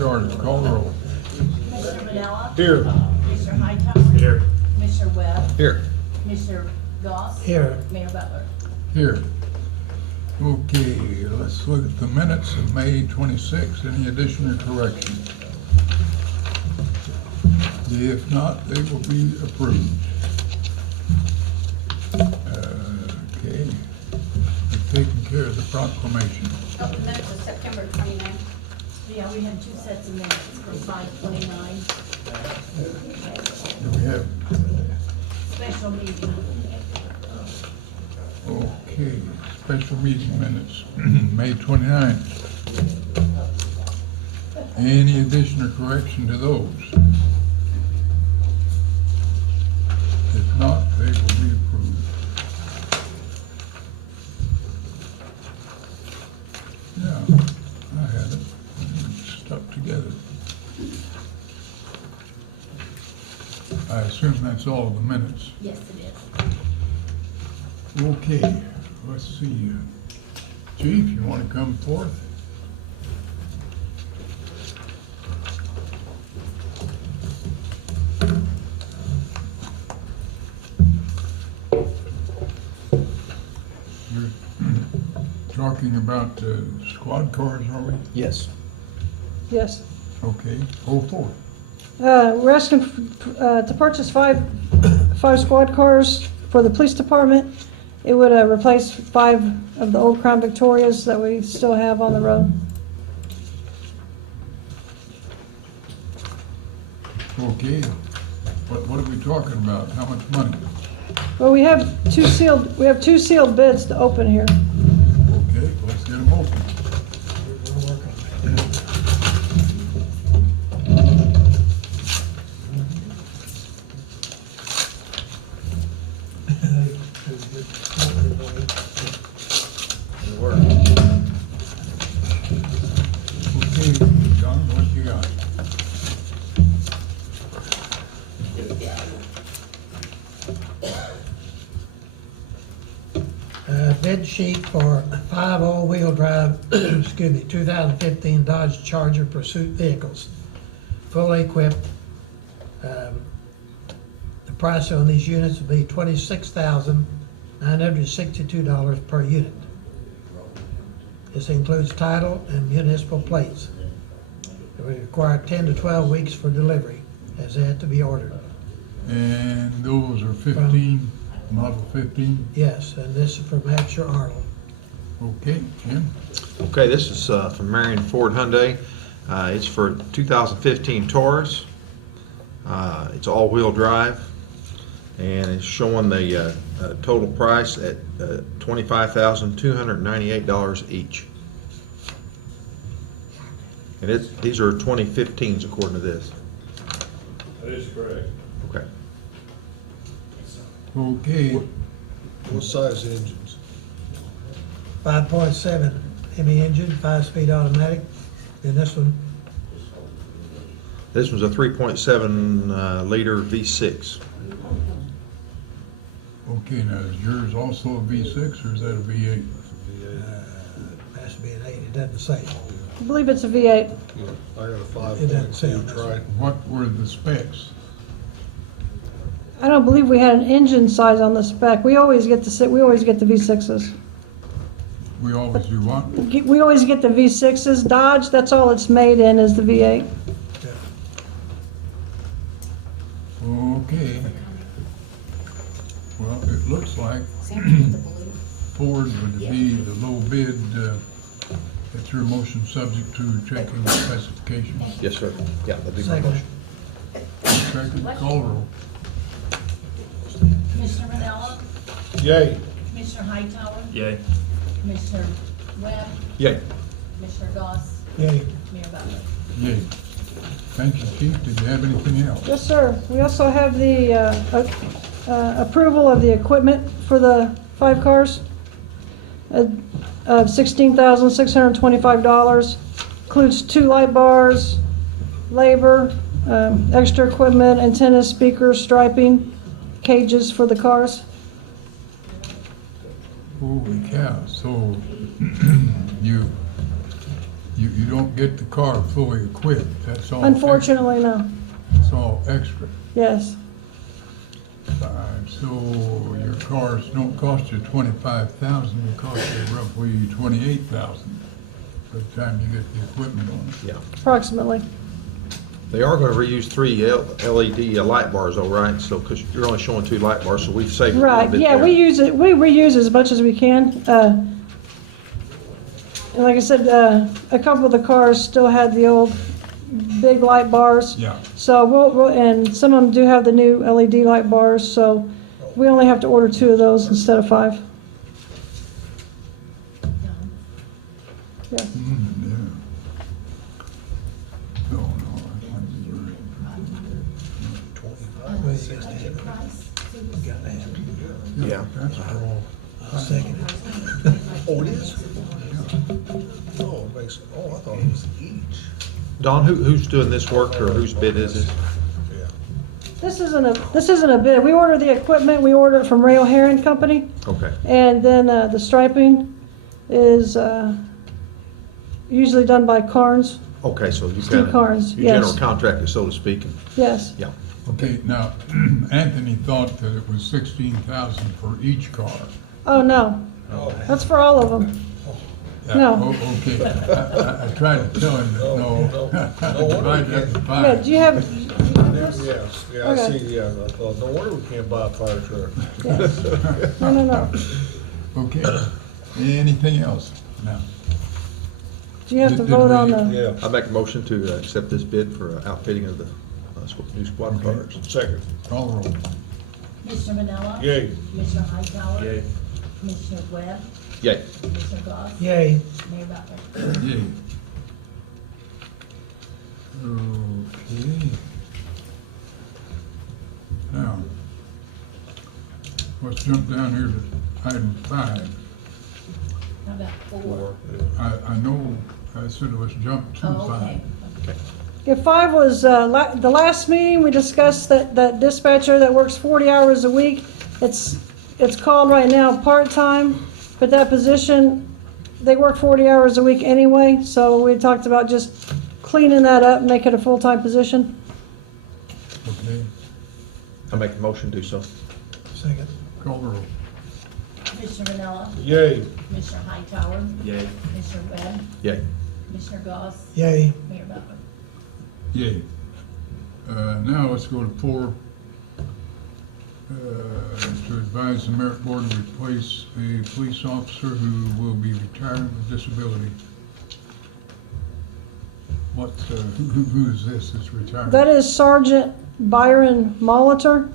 Order, call the roll. Commissioner Manella? Here. Commissioner Hightower? Here. Commissioner Webb? Here. Commissioner Goss? Here. Mayor Butler? Here. Okay, let's look at the minutes of May 26. Any addition or correction? If not, they will be approved. Okay, we've taken care of the proclamation. Oh, the minutes of September 29th. Yeah, we had two sets of minutes from 5/29, Do we have, special meeting. okay, special meeting minutes, May 29th. Any addition or correction to those? If not, they will be approved. Yeah, I had it stuck together. I assume that's all of the minutes. Yes, it is. Okay, let's see. Chief, you want to come forth? You're talking about squad cars, are we? Yes. Yes. Okay, go forth. We're asking to purchase five squad cars for the police department. It would replace 5 of the old Crown Victorias that we still have on the road. Okay, what are we talking about? How much money? Well, we have two sealed bids to open here. Okay, let's get them open. Okay, John, what you got? Bid sheet for 5 all-wheel drive, excuse me, 2015 Dodge Charger Pursuit vehicles, fully equipped. The price on these units will be $26,962 per unit. This includes title and municipal plates. It will require 10 to 12 weeks for delivery, as they have to be ordered. And those are 15, model 15. Yes, and this is from Hampshire, Arnold. Okay, Jim? Okay, this is from Marion Ford Hyundai. It's for 2015 Taurus. It's all-wheel drive, and it's showing the total price at $25,298 each. And these are 2015s according to this. That is correct. Okay. Okay, What size engines? 5.7 Hemi engine, 5-speed automatic. And this one, This one's a 3.7 liter V6. okay, now is yours also a V6 or is that a V8? has to be an 8, it doesn't say. I believe it's a V8. I got a It doesn't say on 5.2 this Triton. What were the specs? I don't believe we had an engine size on the spec. We always get the V6s. We always do what? We always get the V6s. Dodge, that's all it's made in is the V8. Okay. Well, it looks like Same with the blue. Ford would be the low bid. It's your motion subject to checking the specifications. Yes, sir. Yeah, that'd be my Second. motion. Second, call roll. Commissioner Manella? Yay. Commissioner Hightower? Yay. Commissioner Webb? Yay. Commissioner Goss? Yay. Mayor Butler? Yay. Thank you, Chief. Did you have anything else? Yes, sir. We also have the approval of the equipment for the 5 cars of $16,625. Includes 2 light bars, labor, extra equipment, antennas, speakers, striping, cages for the cars. Holy cow. So you You don't get the car fully equipped, that's all. Unfortunately, no. It's all extra. Yes. So your cars don't cost you 25,000, they cost you roughly 28,000 by the time you get the equipment on it. Yeah. Approximately. They are gonna reuse 3 LED light bars though, right? So, because you're only showing 2 light bars, so we've saved a little Right, bit yeah, there. we reuse as much as we can. And like I said, a couple of the cars still had the old big light bars. Yeah. So and some of them do have the new LED light bars, so we only have to order 2 of those instead of 5. Yeah. Yeah. No, I can't be right. Well, you just did it. Price, You gotta have it. Yeah. That's all. I'll second it. Oh, it is? Oh, it makes, oh, I thought it was each. Don, who's doing this work, or whose bid is it? Yeah. This isn't a bid. We order the equipment, we order it from Ray O'Hare Company, Okay. and then the striping is usually done by Carnes. Okay, so you Steve kind of, Carnes, you general yes. contractor, so to speak. Yes. Yeah. Okay, now, Anthony thought that it was 16,000 for each car. Oh, no. Oh, That's for all of them. Yeah, No. Okay, I tried to tell him that, no. no wonder Divide that into Yeah, five. do you have, yes, yeah, I Okay. see, yeah, I thought, no wonder we can't buy a fire truck. yes. No. Okay, anything else? No. Do you have to Did vote we- on the, Yeah, I make a motion to accept this bid for outfitting of the new squad Okay. cars. second, Call the roll. Commissioner Manella? yay. Commissioner Hightower? Commissioner Webb? Yay. Commissioner Goss? Yay. Mayor Butler? Yay. Okay. Now, let's jump down here to item 5. How about 4? I know, I said let's jump to Oh, 5. okay. if 5 was, the last meeting, we discussed that dispatcher that works 40 hours a week. It's called right now part-time, but that position, they work 40 hours a week anyway, so we talked about just cleaning that up, make it a full-time position. Okay, I make a motion to do so. Second. call the roll. Commissioner Manella? Yay. Commissioner Hightower? Yay. Commissioner Webb? Yay. Commissioner Goss? Yay. Mayor Butler? Yay. Now let's go to 4. To advise the merit board to replace a police officer who will be retiring with disability. What, who is this that's retiring? That is Sergeant Byron Molitor.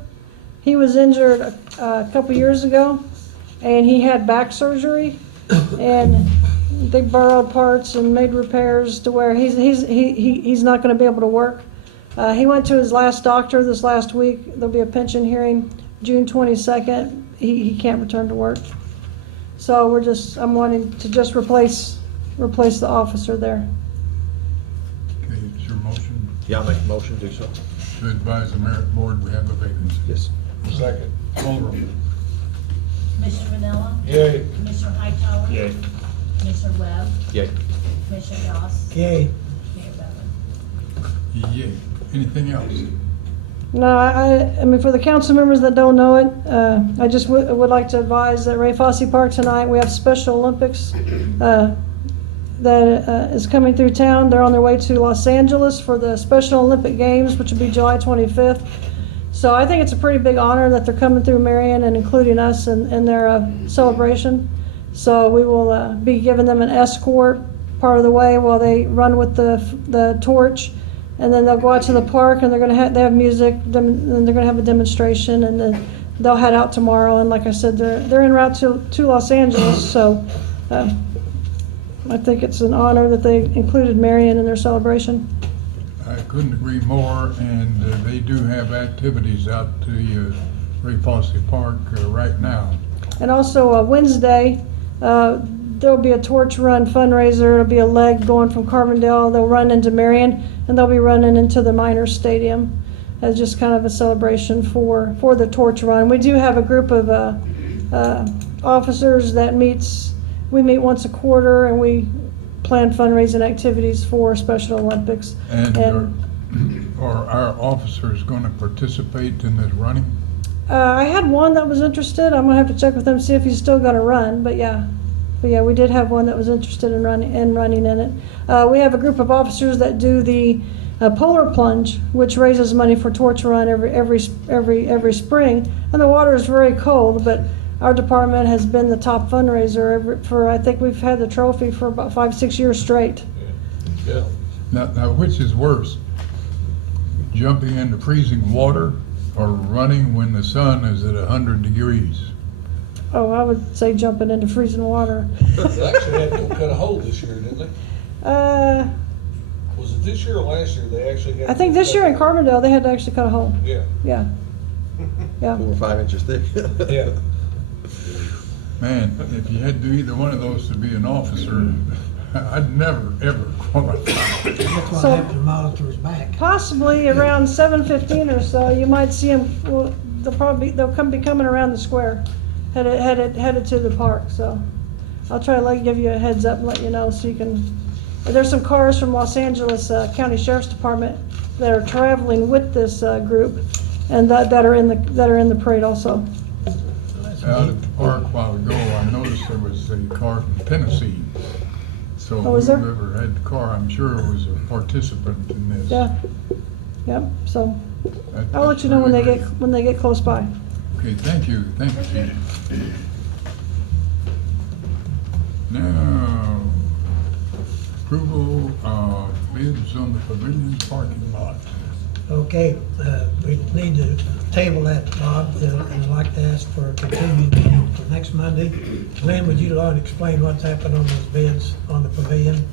He was injured a couple years ago, and he had back surgery, and they borrowed parts and made repairs to where he's not going to be able to work. He went to his last doctor this last week. There'll be a pension hearing June 22nd. He can't return to work. So I'm wanting to just replace the officer there. Okay, it's your motion Yeah, I make a motion to do so. to advise the merit board we have a vacancy. Yes. Second, Call the roll. Commissioner Manella? yay. Commissioner Hightower? Yay. Commissioner Webb? Yay. Commissioner Goss? Yay. Mayor Butler? Yay. Anything else? No, I mean, for the council members that don't know it, I just would like to advise that Ray Fosse Park tonight, we have Special Olympics that is coming through town. They're on their way to Los Angeles for the Special Olympic Games, which will be July 25th. So I think it's a pretty big honor that they're coming through Marion and including us in their celebration. So we will be giving them an escort part of the way while they run with the torch. And then they'll go out to the park, and they have music, and they're gonna have a demonstration, and then they'll head out tomorrow. And like I said, they're en route to Los Angeles, so I think it's an honor that they included Marion in their celebration. I couldn't agree more, and they do have activities out to Ray Fosse Park right now. And also Wednesday, there'll be a torch run fundraiser. It'll be a leg going from Carbondale. They'll run into Marion, and they'll be running into the Miners Stadium as just kind of a celebration for the torch run. We do have a group of officers that we meet once a quarter, and we plan fundraising activities for Special Olympics. And are our officers gonna participate in this running? I had one that was interested. I'm gonna have to check with him, see if he's still gonna run, but yeah. But yeah, we did have one that was interested in running in it. We have a group of officers that do the polar plunge, which raises money for Torch Run every spring. And the water is very cold, but our department has been the top fundraiser for, I think we've had the trophy for about 5-6 years straight. Yeah. Now, which is worse? Jumping into freezing water or running when the sun is at 100 degrees? Oh, I would say jumping into freezing water. They actually had to go cut a hole this year, didn't they? Was it this year or last year they actually had? I think this year in Carbondale, they had to actually cut a hole. Yeah. Yeah. Yeah. 4 or 5 inches thick. Yeah. Man, if you had to do either one of those to be an officer, I'd never, ever qualify. That's what So- happened to Molitor's back. Possibly around 7:15 or so, you might see them, well, they'll be coming around the square, headed to the park, so. I'll try to give you a heads up and let you know so you can, there's some cars from Los Angeles County Sheriff's Department that are traveling with this group and that are in the parade also. Out at the park a while ago, I noticed there was a car from Tennessee. So Oh, was there? whoever had the car, I'm sure was a participant in this. Yeah, yep, so That- I'll let that's you know when really they get close by. great. Okay, thank you, Chief. Now, approval of bids on the pavilion parking lot. Okay, we need to table that, Bob, and I'd like to ask for a continued meeting for next Monday. Lynn, would you like to explain what's happened on those bids on the pavilion?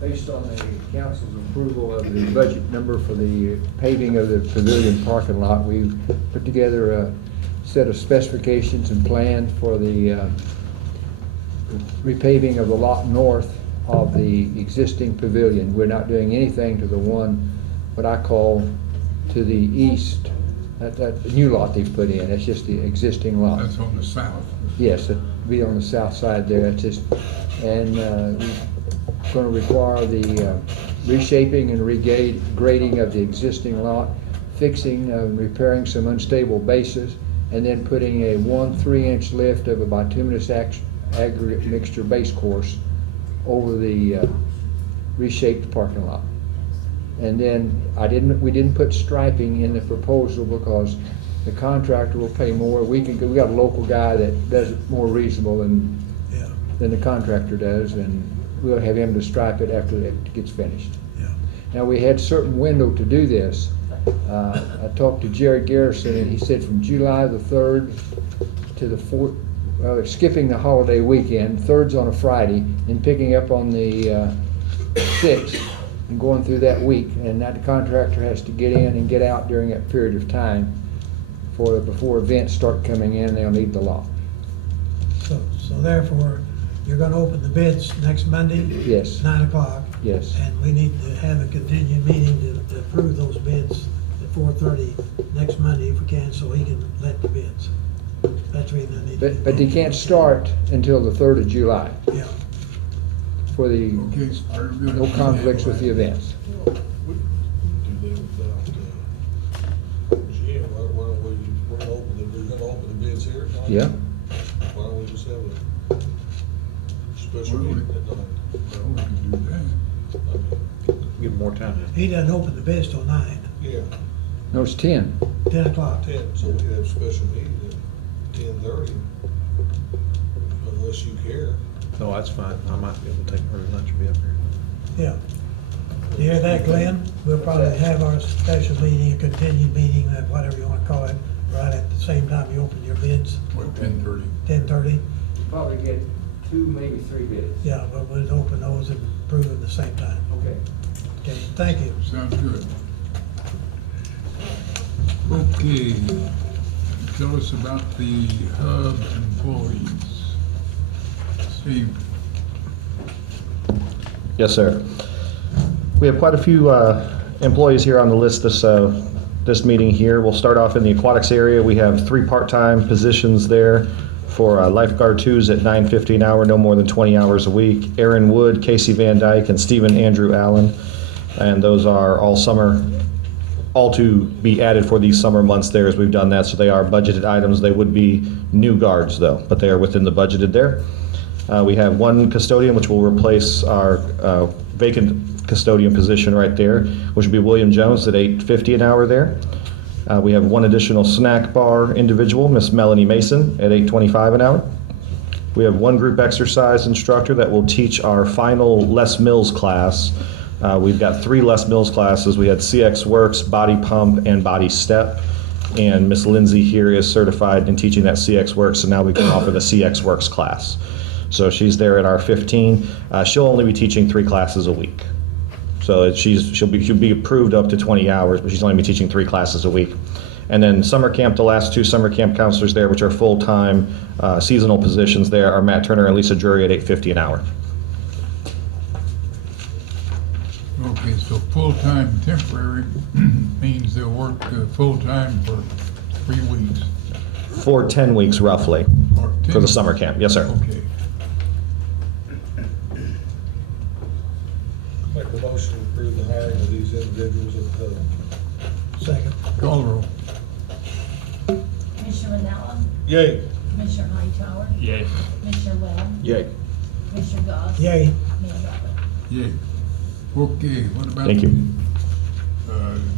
Based on the council's approval of the budget number for the paving of the pavilion parking lot, we put together a set of specifications and plans for the repaving of the lot north of the existing pavilion. We're not doing anything to the one, what I call to the east, that new lot they've put in. It's just the existing lot. That's on the south. Yes, it'd be on the south side there. It's just, and we're going to require the reshaping and regrading of the existing lot, fixing, repairing some unstable bases, and then putting a 1 3-inch lift of about bituminous aggregate mixture base course over the reshaped parking lot. And then we didn't put striping in the proposal because the contractor will pay more. We got a local guy that does it more reasonable than the contractor does, and we'll have him to stripe it after it gets finished. Yeah. Now, we had certain window to do this. I talked to Jerry Garrison, and he said from July the 3rd to the 4th, skipping the holiday weekend, 3rd's on a Friday, and picking up on the 6th, and going through that week. And that the contractor has to get in and get out during that period of time before events start coming in, they'll need the lot. So therefore, you're gonna open the bids next Monday? Yes. 9 o'clock? Yes. And we need to have a continued meeting to approve those bids at 4:30 next Monday if we can, so he can let the bids. That's the reason I need to. But they can't start until the 3rd of July Yeah, for the, Okay, very good. no conflicts with the events. We do that without, Jim, why don't we're gonna open the bids here tonight? Yeah. Why don't we just have a special Well, meeting that night? Well, we can do that. Give them more time. he doesn't open the bids till 9, Yeah, No, it's 10. 10 o'clock. 10, so we could have a special meeting at 10:30, unless you care. No, that's fine. I might be able to take early lunch and be up here. Yeah. You hear that, Glenn? We'll probably have our special meeting, a continued meeting, whatever you wanna call it, right at the same time you open your bids, What, 10:30? 10:30. Probably get 2, maybe 3 bids. Yeah, but we'll open those and approve at the same time. Okay. Okay, thank you. Sounds good. Okay, tell us about the hub employees. Steve, Yes, sir. We have quite a few employees here on the list this meeting here. We'll start off in the aquatics area. We have 3 part-time positions there for lifeguard 2s at $9.50 an hour, no more than 20 hours a week. Aaron Wood, Casey Van Dyke, and Stephen Andrew Allen. And those are all to be added for these summer months there as we've done that. So they are budgeted items. They would be new guards though, but they are within the budgeted there. We have 1 custodian, which will replace our vacant custodian position right there, which would be William Jones at $8.50 an hour there. We have 1 additional snack bar individual, Miss Melanie Mason, at $8.25 an hour. We have 1 group exercise instructor that will teach our final Les Mills class. We've got 3 Les Mills classes. We had CX Works, Body Pump, and Body Step. And Miss Lindsay here is certified in teaching that CX Works, so now we can offer the CX Works class. So she's there at our 15. She'll only be teaching 3 classes a week. So she'll be approved up to 20 hours, but she's only be teaching 3 classes a week. And then summer camp, the last 2 summer camp counselors there, which are full-time seasonal positions there, are Matt Turner and Lisa Drury at $8.50 an hour. Okay, so full-time temporary means they'll work full-time for 3 weeks. For 10 weeks roughly, Or for 10 the summer camp. Yes, sir. Okay. Make a motion to approve the hiring of these individuals at the hub. Second. Call the roll. Commissioner Manella, Yay. Commissioner Hightower, Yay. Commissioner Webb, Yay. Commissioner Goss. Yay. Mayor Garber. Yeah. Okay, what about? Thank you.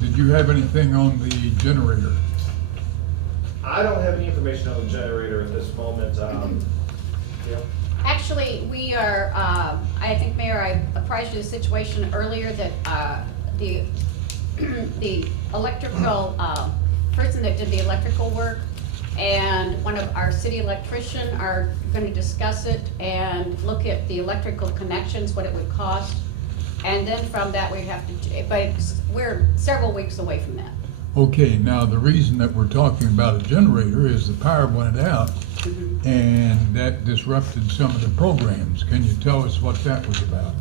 Did you have anything on the generator? I don't have any information on the generator at this moment. Actually, we are, I think, Mayor, I apprised you of the situation earlier that the electrical person that did the electrical work and one of our city electrician are going to discuss it and look at the electrical connections, what it would cost. And then from that, we'd have to, but we're several weeks away from that. Okay, now the reason that we're talking about a generator is the power went out and that disrupted some of the programs. Can you tell us what that was about?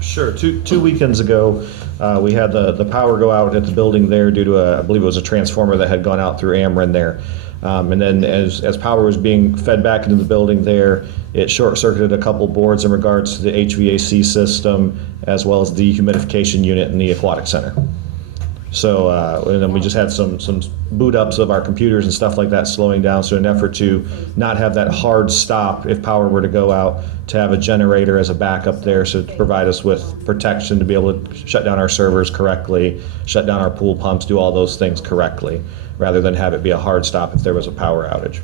Sure. Two weekends ago, we had the power go out at the building there due to I believe it was a transformer that had gone out through Ameren there. And then as power was being fed back into the building there, it short-circuited a couple boards in regards to the HVAC system as well as the dehumidification unit in the aquatic center. So, and then we just had some boot ups of our computers and stuff like that slowing down. So in an effort to not have that hard stop if power were to go out, to have a generator as a backup there, so to provide us with protection to be able to shut down our servers correctly, shut down our pool pumps, do all those things correctly, rather than have it be a hard stop if there was a power outage.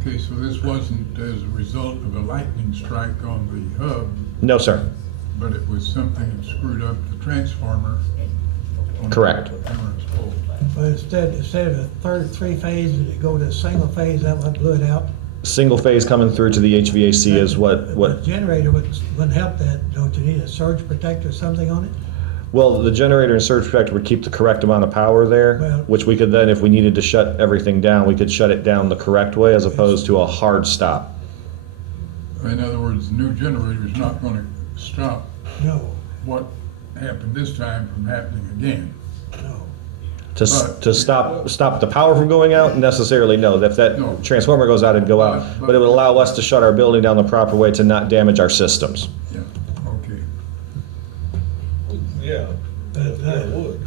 Okay, so this wasn't as a result of a lightning strike on the hub, No, sir. but it was something that screwed up the transformer. on Correct. Ameren's pole. But instead of a third 3-phase, did it go to a single phase, that what blew it out? Single phase coming through to the HVAC is The what, generator wouldn't help that, don't you need a surge protector or something on it? well, the generator and surge protector would keep the correct amount of power there, Well- which we could then, if we needed to shut everything down, we could shut it down the correct way as opposed to a hard stop. In other words, the new generator is not gonna stop No, what happened this time from happening again. no. To stop the power from going out, necessarily no. If that No. transformer goes out, it'd go out. But it would allow us to shut our building down the proper way to not damage our systems. Yeah, okay. Yeah, But, it would.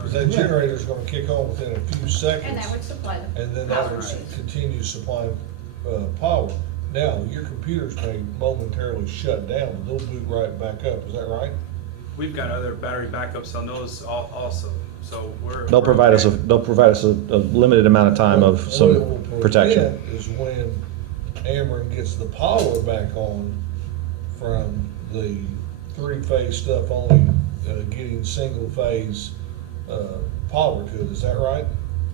'Cause that generator's gonna kick on within a few seconds. And that would supply the And then that power. would continue supplying, power. Now, your computers may momentarily shut down, but they'll boot right back up, is that right? We've got other battery backups on those also, so we're. They'll provide us a limited amount of time of What it some will protection. prevent is when Ameren gets the power back on from the 3-phase stuff only, getting single-phase, power to it, is that right?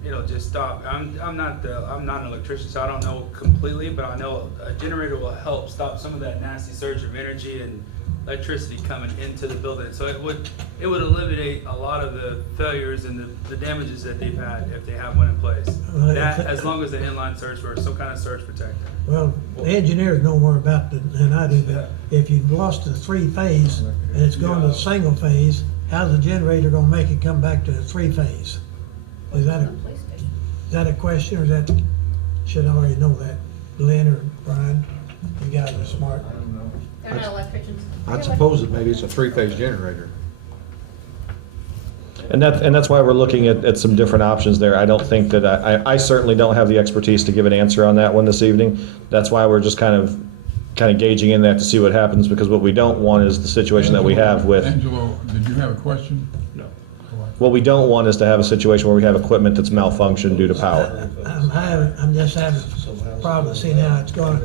It'll just stop. I'm not an electrician, so I don't know completely, but I know a generator will help stop some of that nasty surge of energy and electricity coming into the building. So it would eliminate a lot of the failures and the damages that they've had if they have one in place. Well, That, if- as long as the inline surge or some kind of surge protector. Well, the engineers know more about it than I do, but if you've lost the 3-phase and it's gone to Yeah. single phase, how's the generator gonna make it come back to the three-phase? Is that The police station. a question, or is that, should I already know that? Lynn or Brian, you guys are smart. They're not electricians. I'd suppose that maybe it's a three-phase generator. And that's why we're looking at some different options there. I don't think that, I certainly don't have the expertise to give an answer on that one this evening. That's why we're just kind of gauging in that to see what happens, because what we don't want is the situation that we have with, Angelo, did you have a question? what we don't want is to have a situation where we have equipment that's malfunctioned due to power. I'm just having a problem seeing how it's going,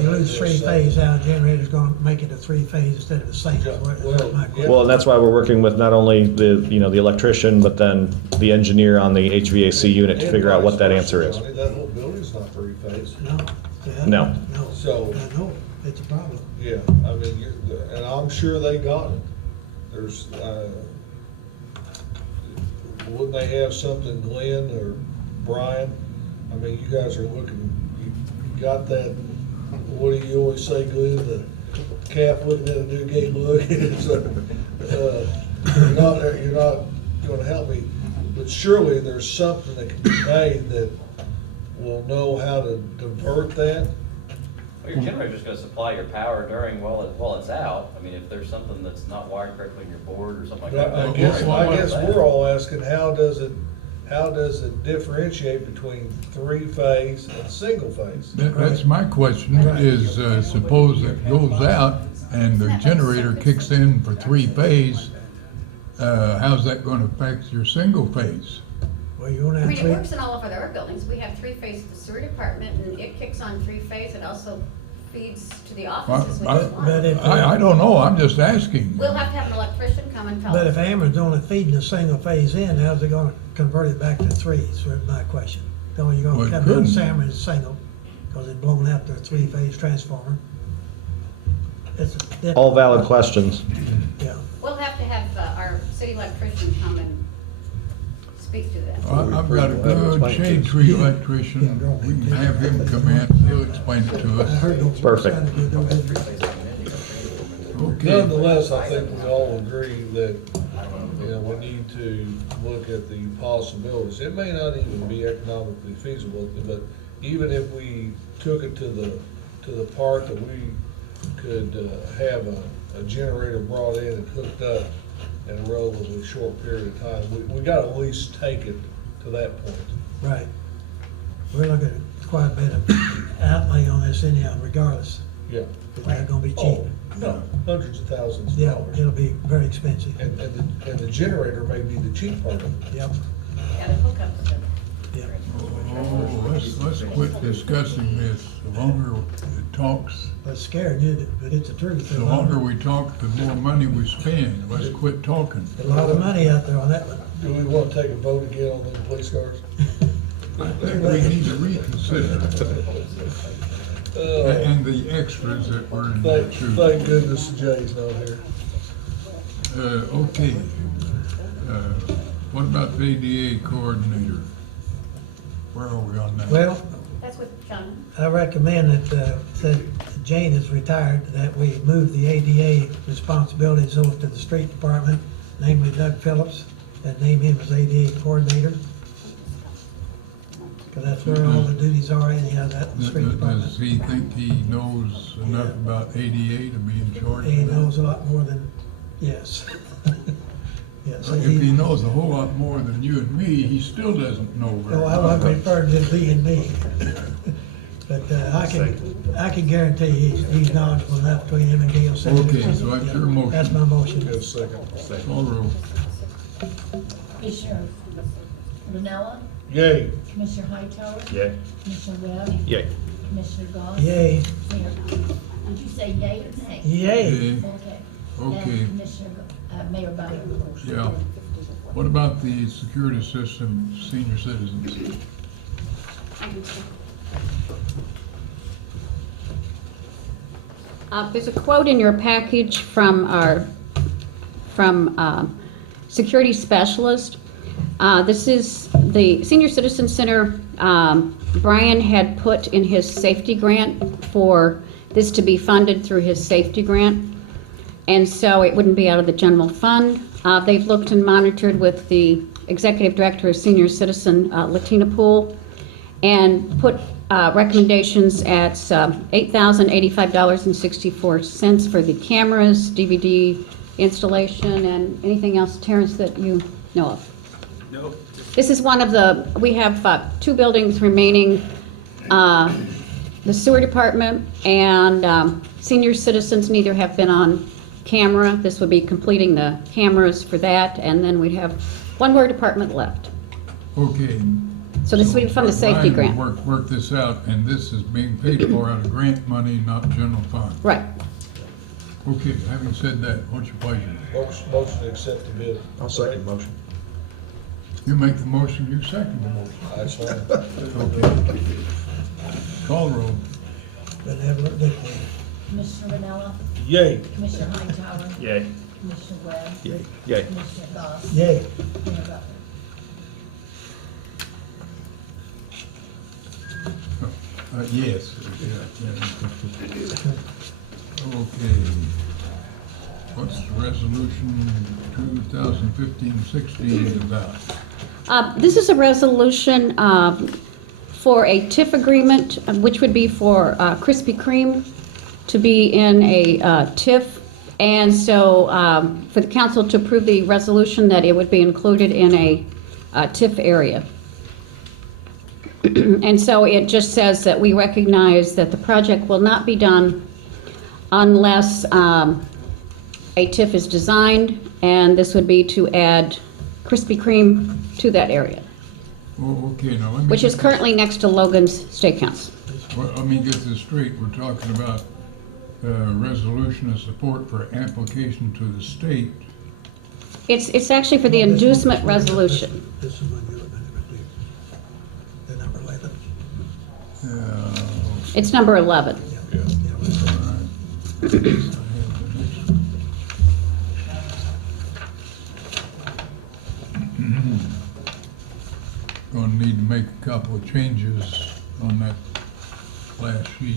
you lose three-phase, how a generator's gonna make it a three-phase instead of a single. That's my question. Well, and that's why we're working with not only the electrician, but then the engineer on the HVAC unit to figure out what that answer is. That whole building's not three-phase. No. Yeah, No. No, So- I know, it's a problem. Yeah, I mean, and I'm sure they got it. There's, wouldn't they have something, Glenn or Brian? I mean, you guys are looking, you got that, what do you always say, Glenn, the calf looking at a new gate look? So, you're not gonna help me, but surely there's something that can be made that will know how to divert that. Well, your generator's gonna supply your power during, while it's out. I mean, if there's something that's not wired correctly in your board or something like that. I guess we're all asking, how does it differentiate between three-phase and single-phase? That's my question, is suppose it goes out and the generator kicks in for three-phase, how's that gonna affect your single-phase? Well, you wanna I have mean, it three, works in all of our other buildings. We have three-phase at the sewer department, and it kicks on three-phase. It also feeds to the offices with I- but if, I don't know, I'm just asking. We'll have to have an electrician come and tell but us. if Amber's only feeding a single phase in, how's it gonna convert it back to threes, was my question. So you're Well, gonna it come down couldn't. Salmon as single, cause it's blown out their three-phase transformer. It's a different- All valid questions. Yeah, We'll have to have our city electrician come and speak to that. I've got a good shade tree electrician, we can have him come in, he'll explain it to I us. heard those. Perfect. sounded good, those didn't- Okay, Nonetheless, I think we all agree that, we need to look at the possibilities. It may not even be economically feasible, but even if we took it to the part that we could have a generator brought in and hooked up in a relatively short period of time, we gotta at least take it to that point. Right. We're looking at quite a bit of outlay on this anyhow, regardless. Yeah. It's not gonna be cheap. Oh, no, hundreds of thousands of Yeah, dollars. it'll be very expensive. And the generator may be the cheap part of it. Yep, Gotta hook up to them. yep. oh, let's quit discussing this, the longer it talks, It's scared, isn't it? But it's the truth. the longer we talk, the more money we spend, let's quit talking. A lot of money out there on that one. Do we want to take a vote again on the police cars? I think we need to reconsider, and the extras that were in there too. Thank goodness Jay's not here. Okay, what about the ADA coordinator? Where are we on that? Well, That's with John. I recommend that, that Jane is retired, that we move the ADA responsibilities over to the street department, namely Doug Phillips, and name him as ADA coordinator. Because that's where all the duties are anyhow, that the street Does department. he think he knows enough about ADA to be in charge He of that? knows a lot more than, yes. Yes, If he knows a whole lot more than you and me, he still doesn't know very No, I wasn't much. referring to being me. But I can guarantee he's knowledgeable enough between him and Gail. Okay, so that's your motion. That's my motion. Go second. Call roll. Commissioner Ranella, Yay. Commissioner Hightower, Yay. Commissioner Webb, Yay. Commissioner Goss. Yay, Mayor. Did you say yay or nay? yay. Okay. Okay. And Commissioner, Mayor Byer. Yeah. What about the security system, senior citizens? There's a quote in your package from security specialist. This is the Senior Citizen Center. Brian had put in his safety grant for this to be funded through his safety grant. And so it wouldn't be out of the general fund. They've looked and monitored with the Executive Director of Senior Citizen Latina Pool and put recommendations at $8,085.64 for the cameras, DVD installation, and anything else, Terrence, that you know of. Nope. This is one of the, we have 2 buildings remaining, the sewer department and senior citizens, neither have been on camera. This would be completing the cameras for that, and then we'd have one more department left. Okay. So this would be from the safety Brian grant. will work this out, and this is being paid for out of grant money, not general fund. Right. Okay, having said that, what's your pleasure? Motion to accept the bid. I'll second the motion. You make the motion, you second the motion. That's fine. Okay. Call the roll. But have a look differently. Commissioner Vanilla, Yay. Commissioner Hightower, Yay. Commissioner Webb, Yay. Commissioner Goss, Yay. Mayor Butler. Yes. Okay. What's the resolution 2015-16 about? This is a resolution for a TIF agreement, which would be for Krispy Kreme to be in a TIF. And so for the council to approve the resolution that it would be included in a TIF area. And so it just says that we recognize that the project will not be done unless a TIF is designed, and this would be to add Krispy Kreme to that area, Oh, okay, now let me. which is get this- currently next to Logan's Steakhouse. Well, let me get this straight. We're talking about resolution of support for application to the state. It's actually for the inducement resolution. This is one you're looking at right there. The number 11. It's number 11. Yeah, well, All right. I have the next one. Gonna need to make a couple of changes on that last sheet.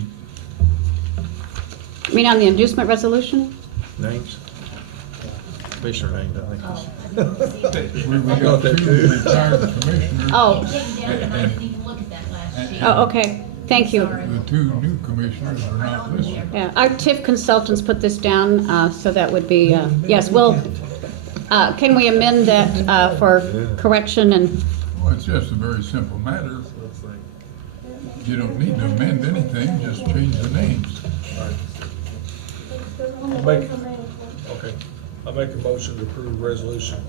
You mean on the inducement resolution? Names? Commissioner names, I think. Oh, I didn't see it. We got two retired commissioners. Oh, It came down and I didn't even look at that last sheet. oh, okay, thank you. The 2 new commissioners are not listed. Yeah, our TIF consultants put this down, so that would be, yes, well, can we amend that for correction and, Well, it's just a very simple matter. You don't need to amend anything, just change the names. I make a motion to approve resolution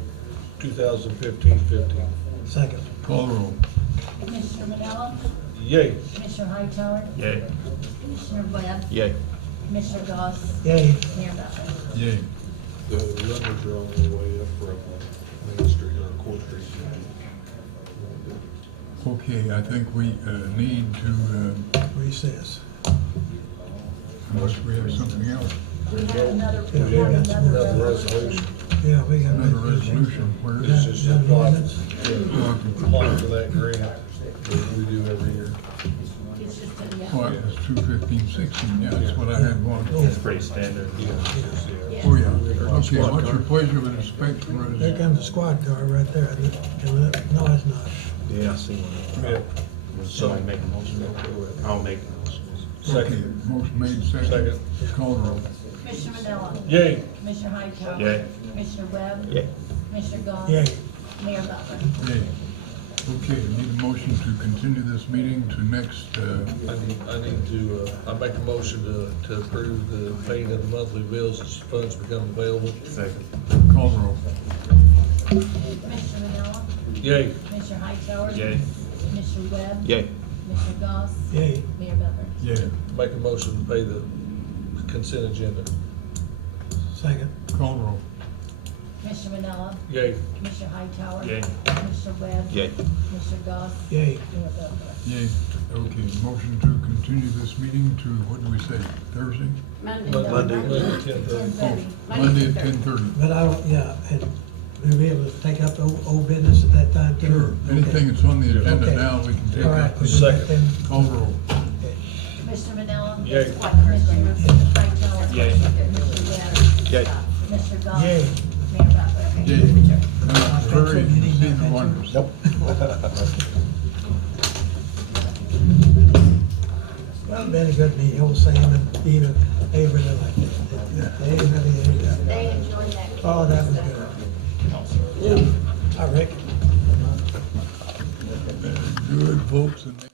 2015-15. Second. Call the roll. Commissioner Vanilla, Yay. Commissioner Hightower, Yay. Commissioner Webb, Yay. Commissioner Goss, Yay. Mayor Butler. Yay. The numbers are on the way up from Main Street or Court Street. Okay, I think we need to, Recess. unless we have something else, We have another, Yeah, we have Another another resolution. Yeah, we got. another resolution. Where This is is it? just apply Okay. for that grant that we do every year. It's just a, Oh, it was 215-16, yeah, that's what I had one. It's pretty standard. Yeah. Oh, yeah. Okay, what's your pleasure with respect to There resolution? comes the squad car right there. No, it's not. Yeah, I see one. Yeah. Somebody make a motion. I'll make a motion. Okay, Second. motion made, second. Second. Call the roll. Commissioner Vanilla, Yay. Commissioner Hightower. Yay. Commissioner Webb. Yay. Commissioner Goss. Yay. Mayor Butler. Yay. Okay, need a motion to continue this meeting to next, I need to, I make a motion to approve the paying of the monthly bills as funds become available. Second. call the roll. Commissioner Vanilla, Yay. Commissioner Hightower. Yay. Commissioner Webb. Yay. Commissioner Goss. Yay. Mayor Butler. Yeah, Make a motion to pay the consent agenda. Second. call the roll. Commissioner Vanilla, Yay. Commissioner Hightower. Yay. Commissioner Webb. Yay. Commissioner Goss. Yay. Mayor Butler. Yay. Okay, motion to continue this meeting to, what do we say, Thursday? Monday. Monday, 10:30. 10:30. Monday at 10:30. But I don't, yeah, and we'll be able to take up the old business at that time too? Sure, anything that's on the agenda Okay. now, we can take All right. up. we'll do that Second. then. Call the roll. Okay. Commissioner Vanilla. Yay. Commissioner Hightower. Yay. Yay. Commissioner Galt. Yay. Mayor Butler. Yeah. Very big wonders. Nope. Well, it's been a good meeting, old Sam and Eva, they really liked it. They really enjoyed it. They enjoyed that. Oh, that was good. Hi, Rick. Good folks. And